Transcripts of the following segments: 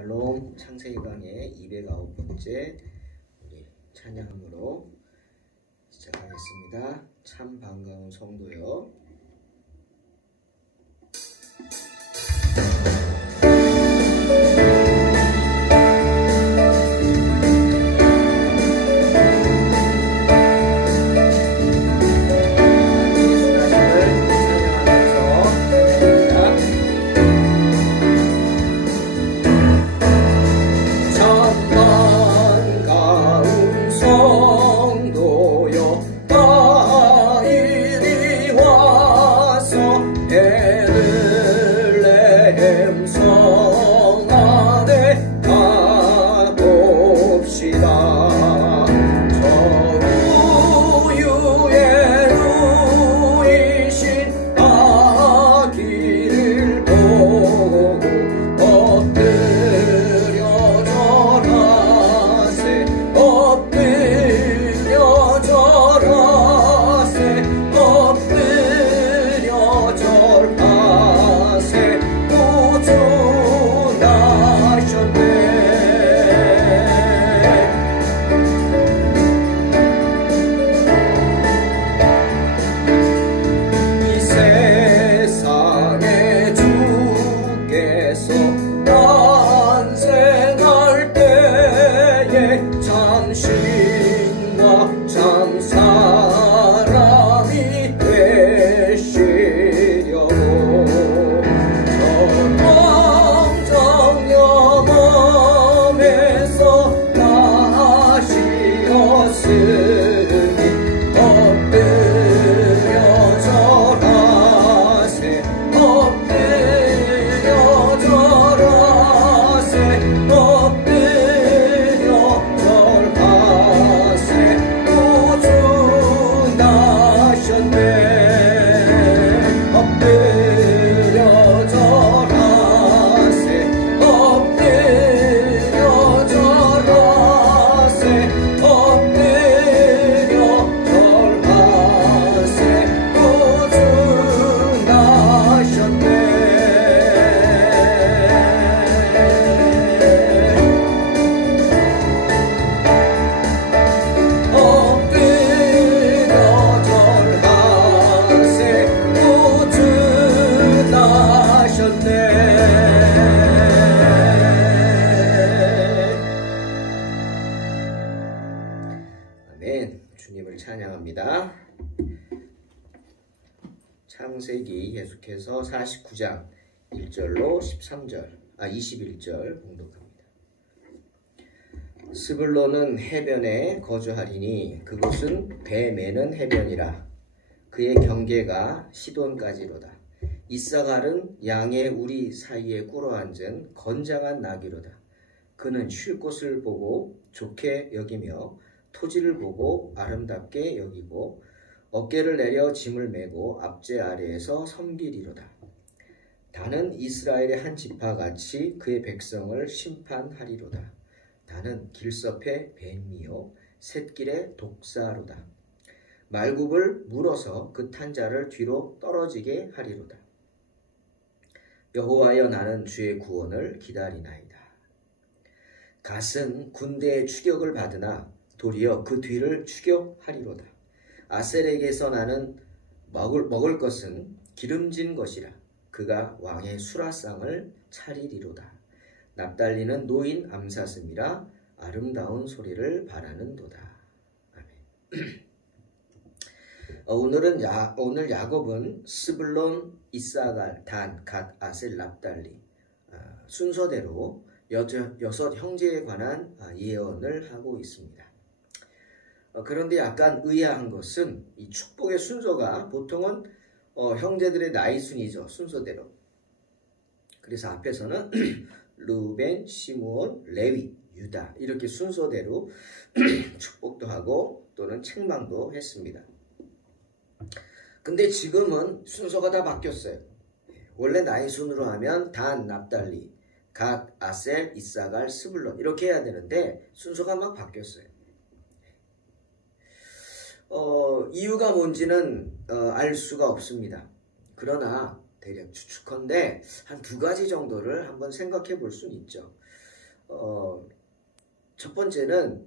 샬롬. 창세기 강의 209번째 우리 찬양으로 시작하겠습니다. 참 반가운 성도요. 주님을 찬양합니다. 창세기 계속해서 49장 1절로 21절 봉독합니다. 스불론은 해변에 거주하리니 그곳은 배 매는 해변이라. 그의 경계가 시돈까지로다. 이사갈은 양의 우리 사이에 꿇어앉은 건장한 나귀로다. 그는 쉴 곳을 보고 좋게 여기며 토지를 보고 아름답게 여기고 어깨를 내려 짐을 메고 앞제 아래에서 섬기리로다. 다는 이스라엘의 한 지파같이 그의 백성을 심판하리로다. 다는 길섭의 뱀이요 샛길의 독사로다. 말굽을 물어서 그 탄 자를 뒤로 떨어지게 하리로다. 여호와여, 나는 주의 구원을 기다리나이다. 갓은 군대의 추격을 받으나 도리어 그 뒤를 추격하리로다. 아셀에게서 나는 먹을 것은 기름진 것이라. 그가 왕의 수라상을 차리리로다. 납달리는 노인 암사슴이라. 아름다운 소리를 바라는도다. 아멘. 오늘 야곱은 스불론, 이사갈, 단, 갓, 아셀, 납달리 순서대로 여섯 형제에 관한 예언을 하고 있습니다. 그런데 약간 의아한 것은 이 축복의 순서가 보통은 형제들의 나이 순이죠. 순서대로. 그래서 앞에서는 루벤, 시므온, 레위, 유다 이렇게 순서대로 축복도 하고 또는 책망도 했습니다. 근데 지금은 순서가 다 바뀌었어요. 원래 나이 순으로 하면 단, 납달리, 갓, 아셀, 이사갈, 스불론 이렇게 해야 되는데 순서가 막 바뀌었어요. 이유가 뭔지는 알 수가 없습니다. 그러나 대략 추측컨대 한 두 가지 정도를 한번 생각해 볼 수는 있죠. 첫 번째는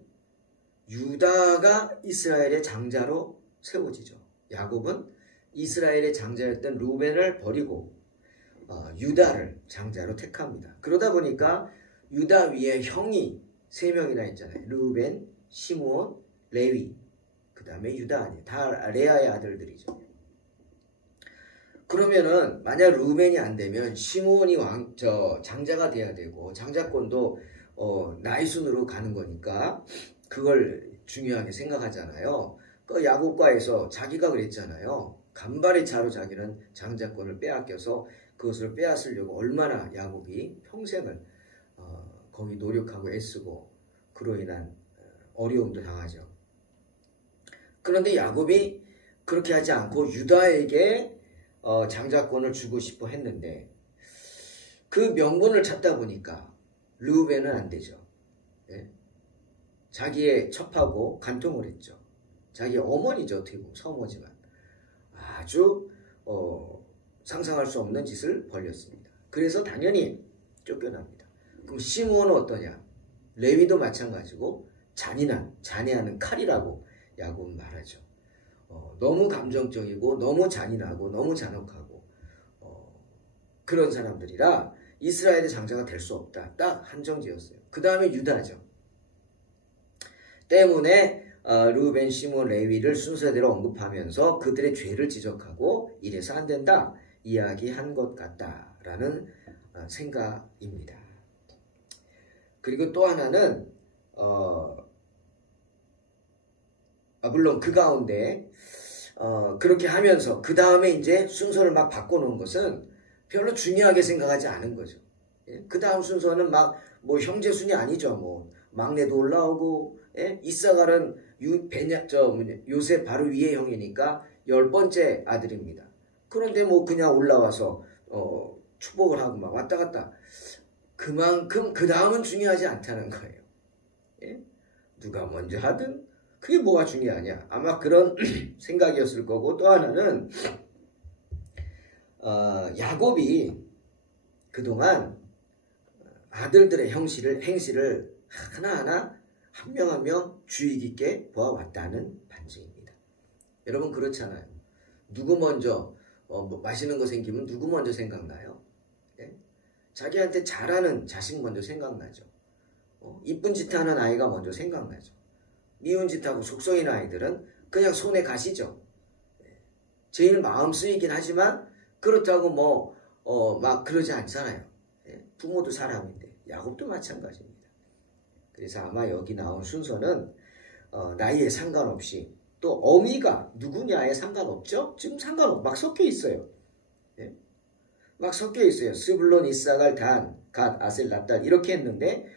유다가 이스라엘의 장자로 세워지죠. 야곱은 이스라엘의 장자였던 루벤을 버리고 유다를 장자로 택합니다. 그러다 보니까 유다 위에 형이 3명이나 있잖아요. 루벤, 시므온, 레위. 그 다음에 유다 아니에요. 다 레아의 아들들이죠. 그러면은 만약 루벤이 안 되면 시므온이 장자가 돼야 되고, 장자권도 나이 순으로 가는 거니까 그걸 중요하게 생각하잖아요. 그 야곱과에서 자기가 그랬잖아요. 간발의 차로 자기는 장자권을 빼앗겨서 그것을 빼앗으려고 얼마나 야곱이 평생을 거기 노력하고 애쓰고 그로 인한 어려움도 당하죠. 그런데 야곱이 그렇게 하지 않고 유다에게 장자권을 주고 싶어 했는데 그 명분을 찾다 보니까 르우벤은 안 되죠. 예? 자기의 첩하고 간통을 했죠. 자기 어머니죠. 어떻게 보면 서머지만 아주 상상할 수 없는 짓을 벌였습니다. 그래서 당연히 쫓겨납니다. 그럼 시므온은 어떠냐? 레위도 마찬가지고 잔인하는 칼이라고 야곱은 말하죠. 너무 감정적이고 너무 잔인하고 너무 잔혹하고 그런 사람들이라 이스라엘의 장자가 될 수 없다. 딱 한정지었어요. 그 다음에 유다죠. 때문에 르우벤, 시므온, 레위를 순서대로 언급하면서 그들의 죄를 지적하고 이래서 안 된다 이야기한 것 같다라는 생각입니다. 그리고 또 하나는 물론 그 가운데 그렇게 하면서 그 다음에 이제 순서를 막 바꿔놓은 것은 별로 중요하게 생각하지 않은 거죠. 예? 그 다음 순서는 막 뭐 형제 순이 아니죠. 뭐 막내도 올라오고 이사갈은 요셉 바로 위의 형이니까 10번째 아들입니다. 그런데 뭐 그냥 올라와서 축복을 하고 막 왔다 갔다. 그만큼 그 다음은 중요하지 않다는 거예요. 예? 누가 먼저 하든 그게 뭐가 중요하냐. 아마 그런 생각이었을 거고 또 하나는 야곱이 그동안 아들들의 행실을 하나하나 한 명 한 명 주의 깊게 보아왔다는 반증입니다. 여러분 그렇잖아요. 누구 먼저 뭐 맛있는 거 생기면 누구 먼저 생각나요? 예? 자기한테 잘하는 자식 먼저 생각나죠. 이쁜 짓 하는 아이가 먼저 생각나죠. 미운 짓하고 속성인 아이들은 그냥 손에 가시죠. 제일 마음 쓰이긴 하지만 그렇다고 막 그러지 않잖아요. 부모도 사람인데 야곱도 마찬가지입니다. 그래서 아마 여기 나온 순서는 나이에 상관없이 또 어미가 누구냐에 상관없죠. 지금 막 섞여 있어요. 막 섞여 있어요. 스불론, 이사갈, 단, 갓, 아셀, 납달 이렇게 했는데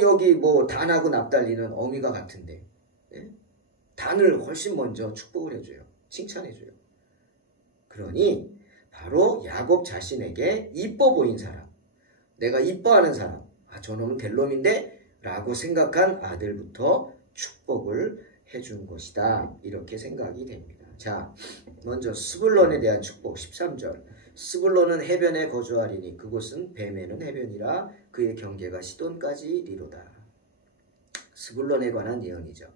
여기 뭐 단하고 납달리는 어미가 같은데 단을 훨씬 먼저 축복을 해줘요. 칭찬해줘요. 그러니 바로 야곱 자신에게 이뻐 보인 사람, 내가 이뻐하는 사람, 저놈은 될 놈인데 라고 생각한 아들부터 축복을 해준 것이다. 이렇게 생각이 됩니다. 자, 먼저 스불론에 대한 축복 13절. 스불론은 해변에 거주하리니 그곳은 뱀에는 해변이라 그의 경계가 시돈까지 이리로다. 스불론에 관한 예언이죠.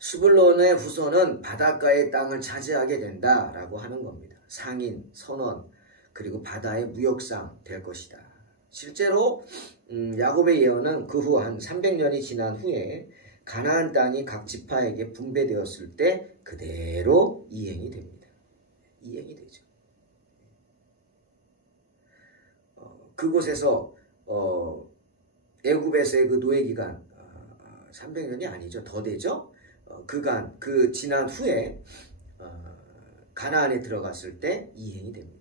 스불론의 후손은 바닷가의 땅을 차지하게 된다라고 하는 겁니다. 상인, 선원, 그리고 바다의 무역상 될 것이다. 실제로 야곱의 예언은 그 후 한 300년이 지난 후에 가나안 땅이 각 지파에게 분배되었을 때 그대로 이행이 됩니다. 이행이 되죠. 그곳에서 애굽에서의 그 노예 기간 300년이 아니죠. 더 되죠. 그 지난 후에 가나안에 들어갔을 때 이행이 됩니다.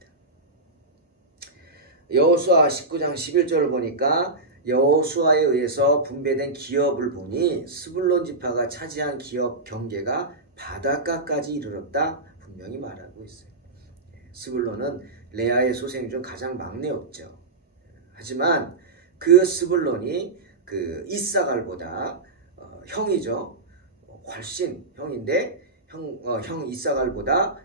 여호수아 19장 11절을 보니까 여호수아에 의해서 분배된 기업을 보니 스불론 지파가 차지한 기업 경계가 바닷가까지 이르렀다 분명히 말하고 있어요. 스불론은 레아의 소생 중 가장 막내였죠. 하지만 그 스불론이 그 이사갈보다 형이죠. 훨씬 형인데 형 이사갈보다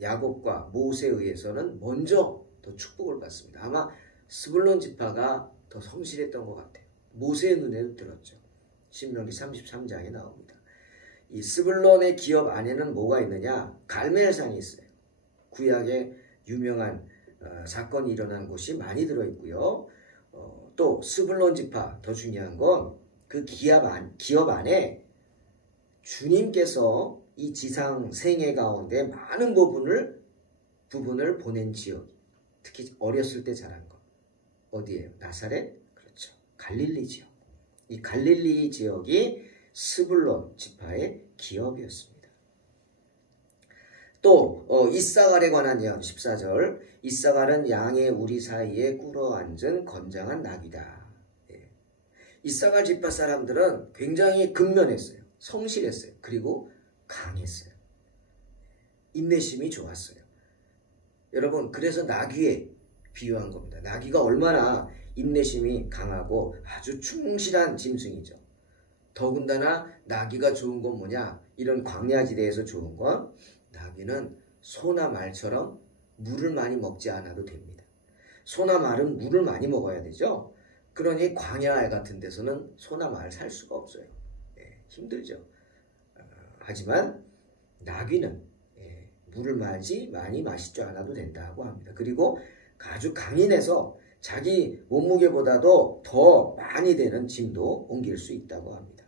야곱과 모세에 의해서는 먼저 더 축복을 받습니다. 아마 스불론 지파가 더 성실했던 것 같아요. 모세의 눈에도 들었죠. 신명기 33장에 나옵니다. 이 스불론의 기업 안에는 뭐가 있느냐? 갈멜산이 있어요. 구약에 유명한 사건이 일어난 곳이 많이 들어있고요. 또 스불론 지파, 더 중요한 건 그 기업 안에 주님께서 이 지상 생애 가운데 많은 부분을 보낸 지역, 특히 어렸을 때 자란 것 어디예요? 나사렛? 그렇죠. 갈릴리 지역. 이 갈릴리 지역이 스불론 지파의 기업이었습니다. 또 이사갈에 관한 예언 14절, 이사갈은 양의 우리 사이에 꿇어 앉은 건장한 낙이다. 예. 이사갈 지파 사람들은 굉장히 근면했어요. 성실했어요. 그리고 강했어요. 인내심이 좋았어요. 여러분, 그래서 나귀에 비유한 겁니다. 나귀가 얼마나 인내심이 강하고 아주 충실한 짐승이죠. 더군다나 나귀가 좋은 건 뭐냐? 이런 광야지대에서 좋은 건 나귀는 소나 말처럼 물을 많이 먹지 않아도 됩니다. 소나 말은 물을 많이 먹어야 되죠. 그러니 광야 같은 데서는 소나 말 살 수가 없어요. 예, 힘들죠. 하지만 나귀는 물을 많이 마시지 않아도 된다고 합니다. 그리고 아주 강인해서 자기 몸무게보다도 더 많이 되는 짐도 옮길 수 있다고 합니다.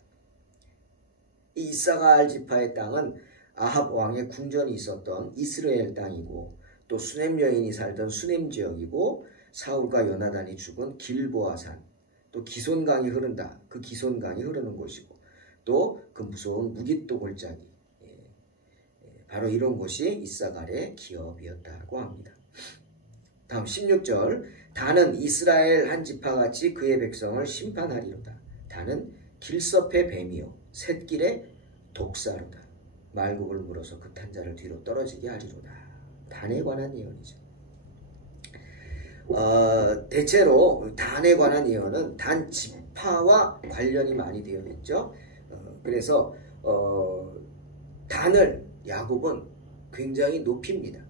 이 이사갈 지파의 땅은 아합 왕의 궁전이 있었던 이스라엘 땅이고, 또 수넴 여인이 살던 수넴 지역이고, 사울과 요나단이 죽은 길보아산, 또 기손강이 흐른다, 그 기손강이 흐르는 곳이고, 또 그 무서운 무깃도 골짜기, 바로 이런 곳이 이사갈의 기업이었다고 합니다. 다음 16절, 단은 이스라엘 한 지파같이 그의 백성을 심판하리로다. 단은 길섭의 뱀이요 샛길의 독사로다. 말국을 물어서 그 탄자를 뒤로 떨어지게 하리로다. 단에 관한 예언이죠. 대체로 단에 관한 예언은 단 지파와 관련이 많이 되어 있죠. 그래서 단을 야곱은 굉장히 높입니다.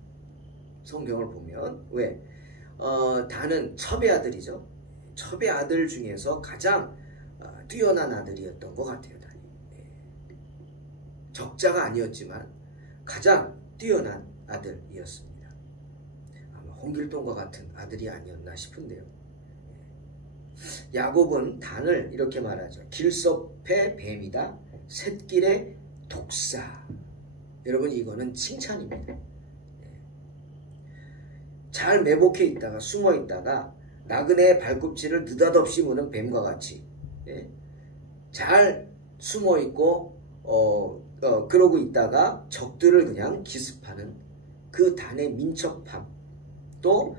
성경을 보면. 왜? 단은 첩의 아들이죠. 첩의 아들 중에서 가장 뛰어난 아들이었던 것 같아요. 단이. 적자가 아니었지만 가장 뛰어난 아들이었습니다. 아마 홍길동과 같은 아들이 아니었나 싶은데요. 야곱은 단을 이렇게 말하죠. 길섭의 뱀이다. 샛길의 독사. 여러분, 이거는 칭찬입니다. 잘 매복해 있다가 숨어 있다가 나그네의 발꿈치를 느닷없이 무는 뱀과 같이 잘 숨어 있고 그러고 있다가 적들을 그냥 기습하는 그 단의 민첩함, 또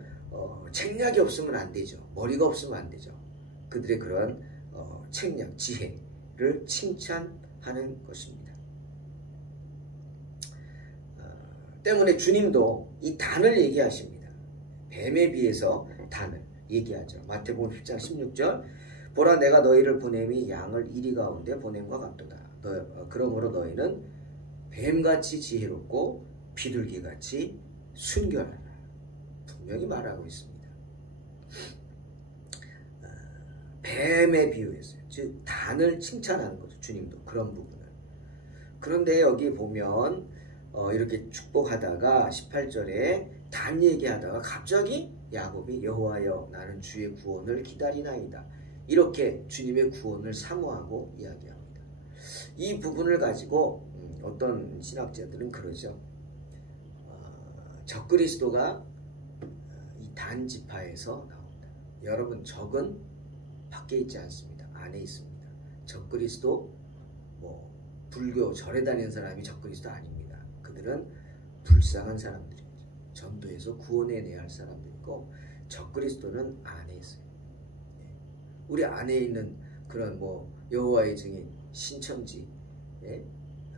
책략이 없으면 안 되죠. 머리가 없으면 안 되죠. 그들의 그런 책략, 지혜를 칭찬하는 것입니다. 때문에 주님도 이 단을 얘기하십니다. 뱀에 비해서 단을 얘기하죠. 마태복음 10장 16절, 보라 내가 너희를 보냄이 양을 이리 가운데 보냄과 같도다. 그러므로 너희는 뱀같이 지혜롭고 비둘기같이 순결하라. 분명히 말하고 있습니다. 뱀에 비유했어요. 즉 단을 칭찬하는 거죠. 주님도 그런 부분을. 그런데 여기 보면 이렇게 축복하다가 18절에 단 얘기하다가 갑자기 야곱이 여호와여 나는 주의 구원을 기다리나이다. 이렇게 주님의 구원을 사모하고 이야기합니다. 이 부분을 가지고 어떤 신학자들은 그러죠. 적그리스도가 이 단 지파에서 나온다. 여러분, 적은 밖에 있지 않습니다. 안에 있습니다. 적그리스도 불교 절에 다니는 사람이 적그리스도 아닙니다. 그들은 불쌍한 사람들입니다. 전도해서 구원해내야 할 사람들이고, 적그리스도는 안에 있어요. 우리 안에 있는 그런 여호와의 증인, 신천지,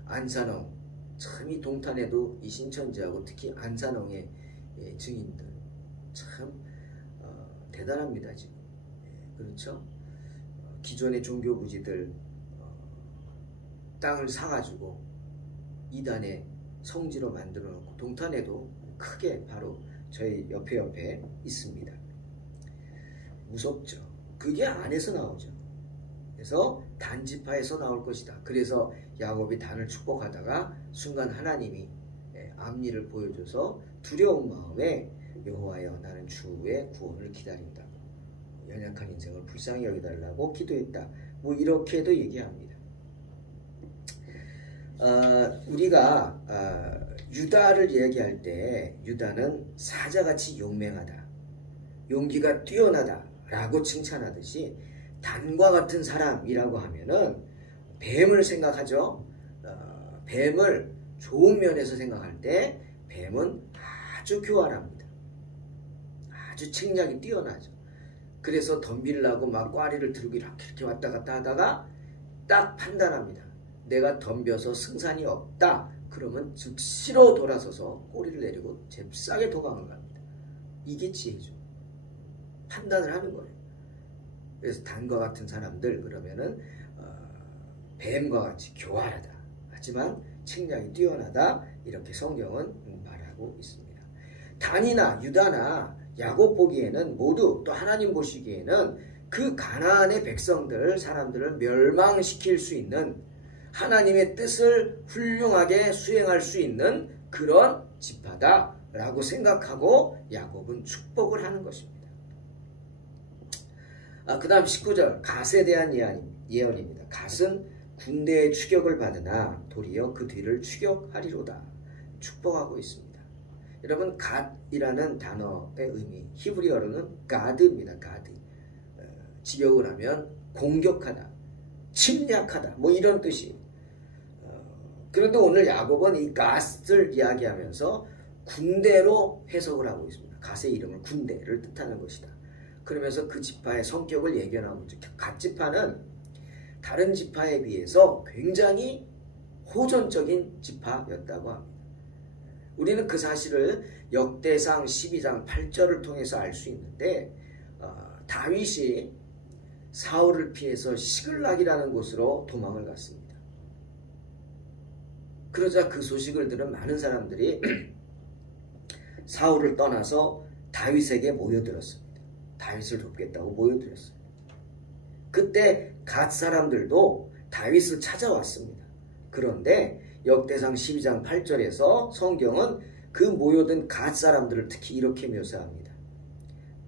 안산홍, 참 이 동탄에도 이 신천지하고 특히 안산홍의 증인들 참 대단합니다. 지금. 그렇죠? 기존의 종교부지들 땅을 사가지고 이단의 성지로 만들어 놓고, 동탄에도 크게 바로 저희 옆에 있습니다. 무섭죠. 그게 안에서 나오죠. 그래서 단 지파에서 나올 것이다. 그래서 야곱이 단을 축복하다가 순간 하나님이 앞니를 보여줘서 두려운 마음에 여호와여 나는 주의 구원을 기다린다. 연약한 인생을 불쌍히 여기달라고 기도했다. 뭐 이렇게도 얘기합니다. 우리가 유다를 얘기할 때 유다는 사자같이 용맹하다, 용기가 뛰어나다 라고 칭찬하듯이 단과 같은 사람이라고 하면은 뱀을 생각하죠. 뱀을 좋은 면에서 생각할 때 뱀은 아주 교활합니다. 아주 책략이 뛰어나죠. 그래서 덤비려고 막 꽈리를 들고 이렇게 왔다 갔다 하다가 딱 판단합니다. 내가 덤벼서 승산이 없다. 그러면 즉시로 돌아서서 꼬리를 내리고 잽싸게 도망을 갑니다. 이게 지혜죠. 판단을 하는 거예요. 그래서 단과 같은 사람들 그러면은 뱀과 같이 교활하다. 하지만 책략이 뛰어나다. 이렇게 성경은 말하고 있습니다. 단이나 유다나 야곱 보기에는 모두 또 하나님 보시기에는 그 가나안의 백성들 사람들을 멸망시킬 수 있는 하나님의 뜻을 훌륭하게 수행할 수 있는 그런 지파다라고 생각하고 야곱은 축복을 하는 것입니다. 그 다음 19절 갓에 대한 예언입니다. 갓은 군대의 추격을 받으나 도리어 그 뒤를 추격하리로다. 축복하고 있습니다. 여러분 갓이라는 단어의 의미 히브리어로는 가드입니다. 가드. 직역을 하면 공격하다, 침략하다 뭐 이런 뜻이에요. 그런데 오늘 야곱은 이 갓을 이야기하면서 군대로 해석을 하고 있습니다. 갓의 이름을 군대를 뜻하는 것이다. 그러면서 그 지파의 성격을 예견하고 있죠. 갓 지파는 다른 지파에 비해서 굉장히 호전적인 지파였다고 합니다. 우리는 그 사실을 역대상 12장 8절을 통해서 알 수 있는데 다윗이 사울을 피해서 시글락이라는 곳으로 도망을 갔습니다. 그러자 그 소식을 들은 많은 사람들이 사울을 떠나서 다윗에게 모여들었습니다. 다윗을 돕겠다고 모여들었습니다. 그때 갓 사람들도 다윗을 찾아왔습니다. 그런데 역대상 12장 8절에서 성경은 그 모여든 갓 사람들을 특히 이렇게 묘사합니다.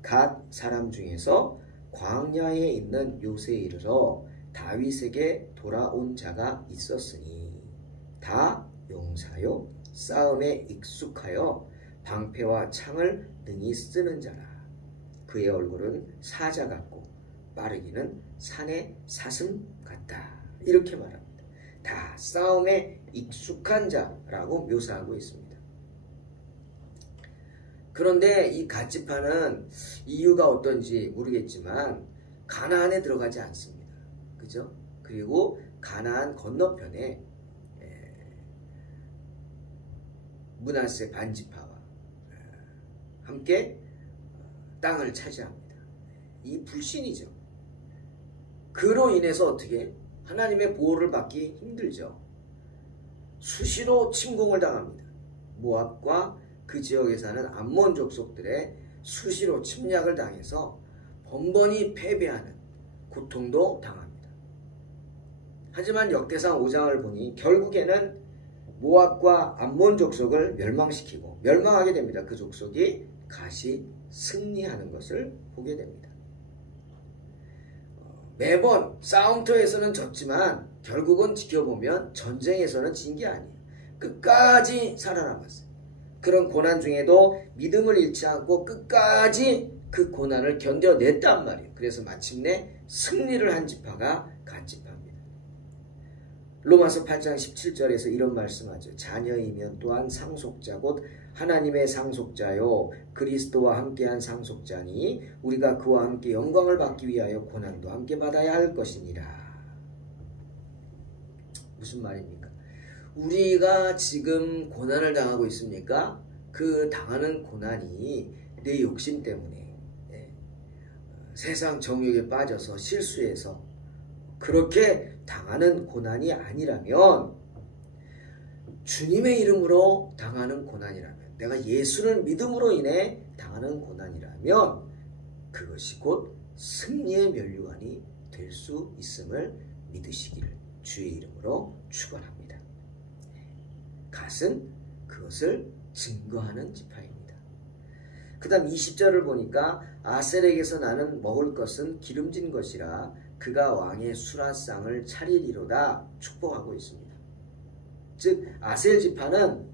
갓 사람 중에서 광야에 있는 요새에 이르러 다윗에게 돌아온 자가 있었으니 다 용사요 싸움에 익숙하여 방패와 창을 능히 쓰는 자라. 그의 얼굴은 사자 같고 빠르기는 산의 사슴 같다. 이렇게 말합니다. 다 싸움에 익숙한 자라고 묘사하고 있습니다. 그런데 이 갓지파는 이유가 어떤지 모르겠지만 가나안에 들어가지 않습니다. 그죠? 그리고 가나안 건너편에 므낫세 반지파와 함께 땅을 차지합니다. 이 불신이죠. 그로 인해서 어떻게 하나님의 보호를 받기 힘들죠. 수시로 침공을 당합니다. 모압과 그 지역에 사는 암몬 족속들의 수시로 침략을 당해서 번번이 패배하는 고통도 당합니다. 하지만 역대상 5장을 보니 결국에는 모압과 암몬 족속을 멸망시키고 멸망하게 됩니다. 그 족속이 갓이 승리하는 것을 보게 됩니다. 매번 싸움터에서는 졌지만 결국은 지켜보면 전쟁에서는 진 게 아니에요. 끝까지 살아남았어요. 그런 고난 중에도 믿음을 잃지 않고 끝까지 그 고난을 견뎌냈단 말이에요. 그래서 마침내 승리를 한 지파가 갓 지파입니다. 로마서 8장 17절에서 이런 말씀하죠. 자녀이면 또한 상속자 곧 하나님의 상속자요 그리스도와 함께한 상속자니 우리가 그와 함께 영광을 받기 위하여 고난도 함께 받아야 할 것이니라. 무슨 말입니까? 우리가 지금 고난을 당하고 있습니까? 그 당하는 고난이 내 욕심 때문에 세상 정욕에 빠져서 실수해서 그렇게 당하는 고난이 아니라면 주님의 이름으로 당하는 고난이라면 내가 예수를 믿음으로 인해 당하는 고난이라면 그것이 곧 승리의 면류관이 될 수 있음을 믿으시기를 주의 이름으로 축원합니다. 갓은 그것을 증거하는 지파입니다. 그 다음 20절을 보니까 아셀에게서 나는 먹을 것은 기름진 것이라 그가 왕의 수라상을 차리리로다 축복하고 있습니다. 즉 아셀 지파는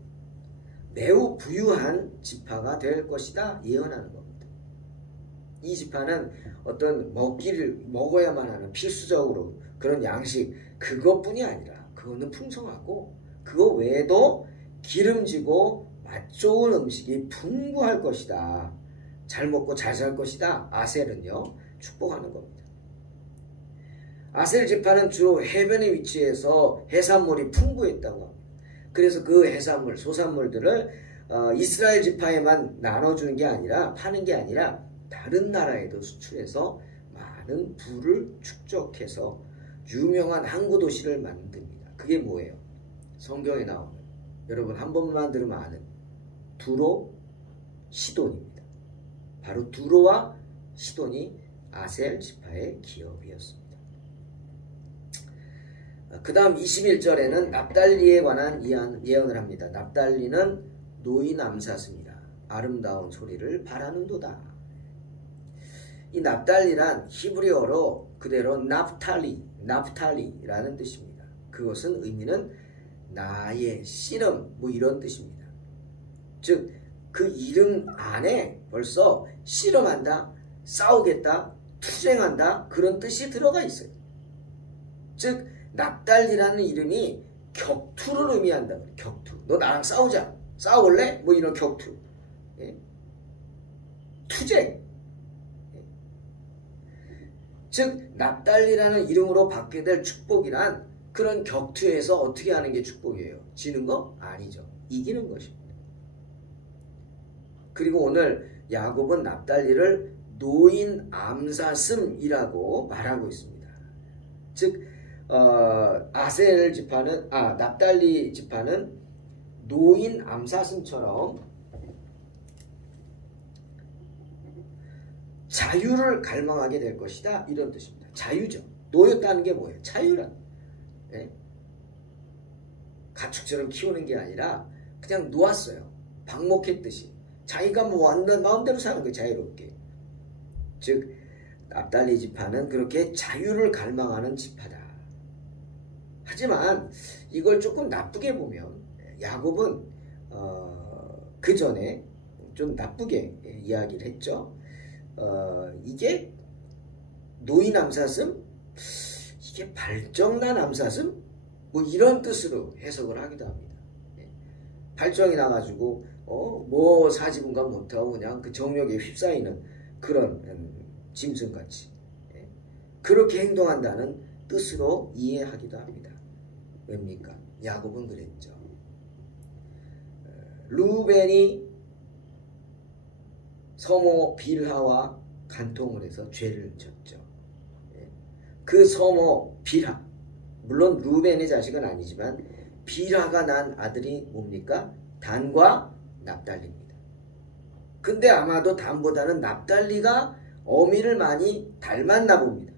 매우 부유한 지파가 될 것이다 예언하는 겁니다. 이 지파는 어떤 먹어야만 하는 필수적으로 그런 양식 그것뿐이 아니라 그거는 풍성하고 그거 외에도 기름지고 맛 좋은 음식이 풍부할 것이다. 잘 먹고 잘 살 것이다. 아셀은요 축복하는 겁니다. 아셀 지파는 주로 해변에 위치해서 해산물이 풍부했다고 합니다. 그래서 그 해산물, 소산물들을 이스라엘 지파에만 나눠주는 게 아니라 파는 게 아니라 다른 나라에도 수출해서 많은 부를 축적해서 유명한 항구 도시를 만듭니다. 그게 뭐예요? 성경에 나오는 여러분 한 번만 들으면 아는 두로, 시돈입니다. 바로 두로와 시돈이 아셀 지파의 기업이었습니다. 그 다음 21절에는 납달리에 관한 예언을 합니다. 납달리는 노인 암사슴이라 아름다운 소리를 바라는도다. 이 납달리란 히브리어로 그대로 납탈리라는 뜻입니다. 그것은 의미는 나의 씨름 뭐 이런 뜻입니다. 즉 그 이름 안에 벌써 씨름한다, 싸우겠다, 투쟁한다 그런 뜻이 들어가 있어요. 즉 납달리라는 이름이 격투를 의미한다. 격투. 너 나랑 싸우자. 싸울래? 뭐 이런 격투. 예? 투쟁. 예? 즉 납달리라는 이름으로 받게 될 축복이란 그런 격투에서 어떻게 하는 게 축복이에요? 지는 거? 아니죠. 이기는 것입니다. 그리고 오늘 야곱은 납달리를 노인 암사슴이라고 말하고 있습니다. 즉 아셀 지파는 납달리 지파는 노인 암사슴처럼 자유를 갈망하게 될 것이다 이런 뜻입니다. 자유죠. 노였다는 게 뭐예요? 자유란. 예? 가축처럼 키우는 게 아니라 그냥 놓았어요. 방목했듯이. 자기가 뭐 완전 마음대로 사는 거예요. 자유롭게. 즉 납달리 지파는 그렇게 자유를 갈망하는 지파다. 하지만 이걸 조금 나쁘게 보면 야곱은 그 전에 좀 나쁘게 이야기를 했죠. 이게 노인 암사슴? 이게 발정난 암사슴? 뭐 이런 뜻으로 해석을 하기도 합니다. 발정이 나가지고 뭐 사지분간 못하고 그냥 그 정욕에 휩싸이는 그런 짐승같이 그렇게 행동한다는 뜻으로 이해하기도 합니다. 왜입니까? 야곱은 그랬죠. 루벤이 서모 빌하와 간통을 해서 죄를 졌죠. 그 서모 빌하, 물론 루벤의 자식은 아니지만 빌하가 난 아들이 뭡니까? 단과 납달리입니다. 근데 아마도 단보다는 납달리가 어미를 많이 닮았나 봅니다.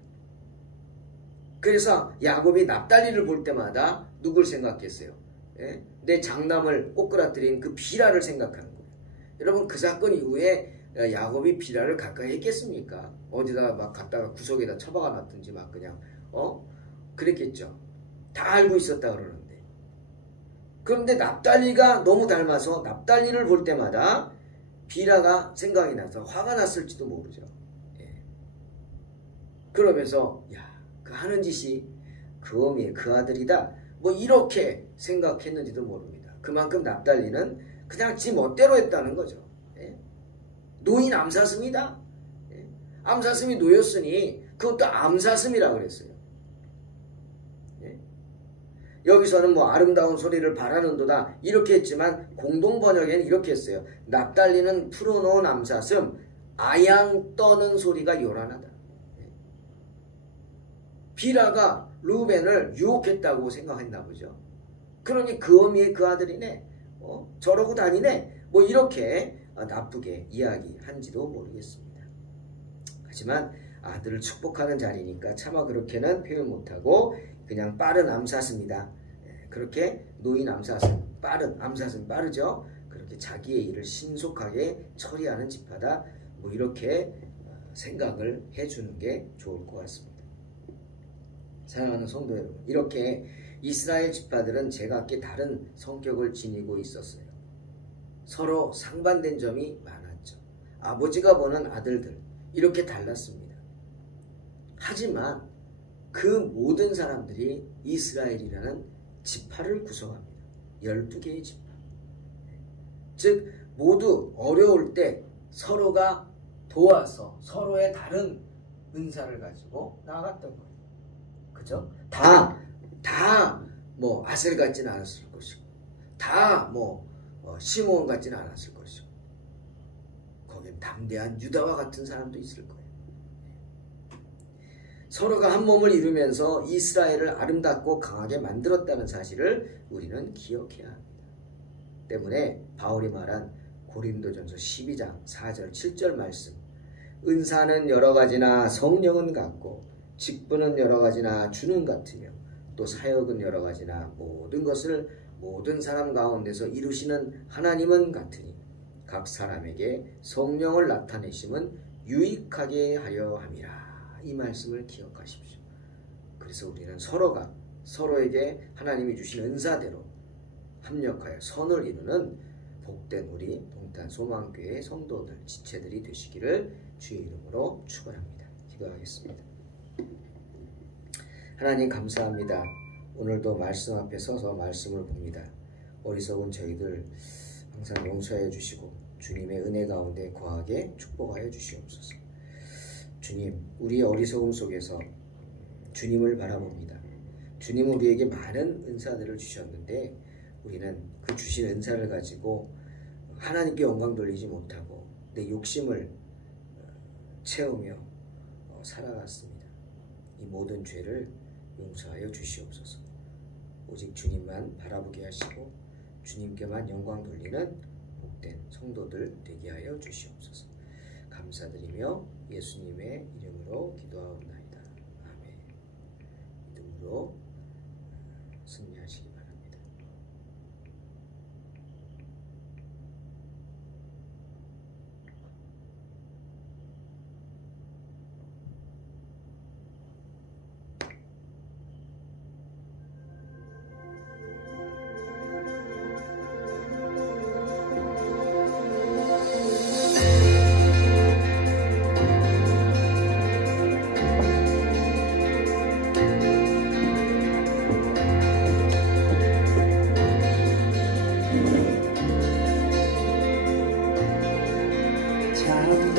그래서 야곱이 납달리를 볼 때마다 누굴 생각했어요? 내 장남을 꼬꾸라뜨린 그 빌하를 생각하는 거예요. 여러분 그 사건 이후에 야곱이 빌하를 가까이 했겠습니까? 어디다 막 갖다가 구석에다 처박아 놨든지 막 그냥 그랬겠죠. 다 알고 있었다 그러는데. 그런데 납달리가 너무 닮아서 납달리를 볼 때마다 빌하가 생각이 나서 화가 났을지도 모르죠. 그러면서 그 하는 짓이 그 어미의 그 아들이다. 뭐 이렇게 생각했는지도 모릅니다. 그만큼 납달리는 그냥 지 멋대로 했다는 거죠. 노인 암사슴이다. 암사슴이 노였으니 그것도 암사슴이라 그랬어요. 여기서는 뭐 아름다운 소리를 바라는도다 이렇게 했지만 공동 번역에는 이렇게 했어요. 납달리는 풀어놓은 암사슴 아양 떠는 소리가 요란하다. 빌하가 루벤을 유혹했다고 생각했나 보죠. 그러니 그 어미의 그 아들이네. 저러고 다니네. 뭐 이렇게 나쁘게 이야기한지도 모르겠습니다. 하지만 아들을 축복하는 자리니까 차마 그렇게는 표현 못하고 그냥 빠른 암사슴이다. 그렇게 노인 암사슴, 빠른 암사슴 빠르죠. 그렇게 자기의 일을 신속하게 처리하는 지파다. 뭐 이렇게 생각을 해주는 게 좋을 것 같습니다. 사랑하는 성도 여러분, 이렇게 이스라엘 지파들은 제각기 다른 성격을 지니고 있었어요. 서로 상반된 점이 많았죠. 아버지가 보는 아들들 이렇게 달랐습니다. 하지만 그 모든 사람들이 이스라엘이라는 지파를 구성합니다. 12개의 지파. 즉 모두 어려울 때 서로가 도와서 서로의 다른 은사를 가지고 나아갔던 거예요. 그죠? 다 뭐 아셀 같지는 않았을 것이고 다 뭐 시므온 같지는 않았을 것이고 거긴 담대한 유다와 같은 사람도 있을 거예요. 서로가 한 몸을 이루면서 이스라엘을 아름답고 강하게 만들었다는 사실을 우리는 기억해야 합니다. 때문에 바울이 말한 고린도전서 12장 4절 7절 말씀, 은사는 여러 가지나 성령은 같고 직분은 여러 가지나 주는 같으며 또 사역은 여러 가지나 모든 것을 모든 사람 가운데서 이루시는 하나님은 같으니 각 사람에게 성령을 나타내심은 유익하게 하려 함이라. 이 말씀을 기억하십시오. 그래서 우리는 서로가 서로에게 하나님이 주신 은사대로 합력하여 선을 이루는 복된 우리 동탄 소망교회 성도들, 지체들이 되시기를 주의 이름으로 축원합니다. 기도하겠습니다. 하나님 감사합니다. 오늘도 말씀 앞에 서서 말씀을 봅니다. 어리석은 저희들 항상 용서해 주시고 주님의 은혜 가운데 거하게 축복하여 주시옵소서. 주님, 우리의 어리석음 속에서 주님을 바라봅니다. 주님은 우리에게 많은 은사들을 주셨는데 우리는 그 주신 은사를 가지고 하나님께 영광 돌리지 못하고 내 욕심을 채우며 살아갔습니다. 이 모든 죄를 용서하여 주시옵소서. 오직 주님만 바라보게 하시고 주님께만 영광 돌리는 복된 성도들 되게 하여 주시옵소서. 감사드리며 예수님의 이름으로 기도하옵나이다. 아멘. 믿음으로 승리하시기 바랍니다. 참